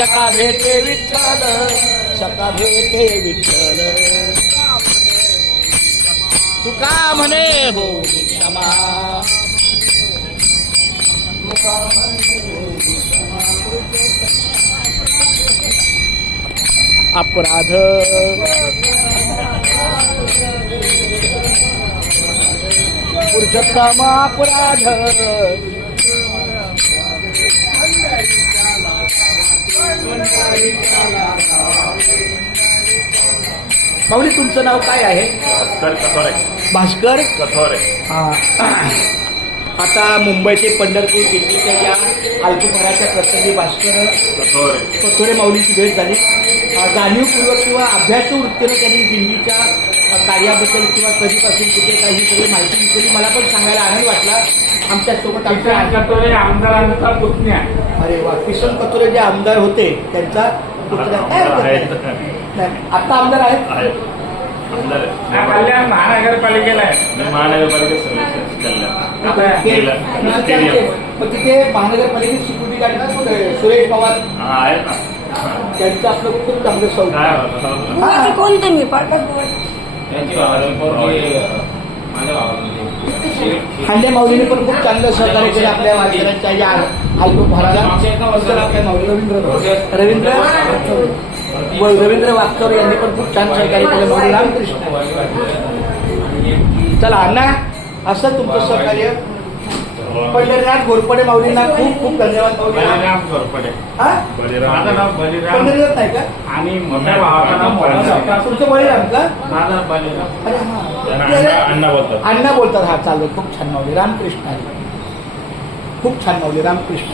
सका भेटे विठ्ठल, सका भेटे विठ्ठल. तुका म्हणे हो क्षमा, अपराध पुरुषोत्तम अपराध. माऊली तुमचं नाव काय आहे? भास्कर कथोरे. भास्कर कथोरे. आता मुंबई ते पंढरपूर दिल्लीच्या या अल्पभराच्या प्रसंगी भास्कर कथोरे माऊलीची भेट झाली. जाणीवपूर्वक किंवा अभ्यासू वृत्तीनं त्यांनी दिंडीच्या कार्याबद्दल किंवा कधीपासून कुठे काही सगळी माहिती विचारली. मला पण सांगायला आनंद वाटला. आमच्यासोबत कथोरे आमदारांचा पुतण्या. अरे वा, किसन कथोरे जे आमदार होते त्यांचा पुतण्या. काय आता आमदार आहेत? कल्याण महानगरपालिकेला आहे. मग तिथे महानगरपालिकेत सिक्युरिटी गार्ड सुरेश पवार आहेत ना, त्यांचं आपलं खूप चांगलं सौख्य. कोणते मी खांडे माऊलीने पण खूप चांगलं सहकार्य केलं आपल्या वारकऱ्यांच्या या अल्पभराला. रवींद्र वागचौर यांनी पण खूप छान सहकार्य केलं. माऊली रामकृष्ण. चला अण्णा, असं तुमचं सहकार्य. पंढरीनाथ घोरपडे माऊलींना खूप खूप धन्यवाद. बलिराम घोरपडे. माझं नाव बलिराम. पंढरीनाथ नाही का? आणि मोठ्या भावाचं नाव बलिराम. तुमचं बलिराम का? माझा बलिराम. अरे हा, अण्णा बोलतात. हा चालेल. खूप छान माऊली रामकृष्ण. खूप छान माऊली रामकृष्ण.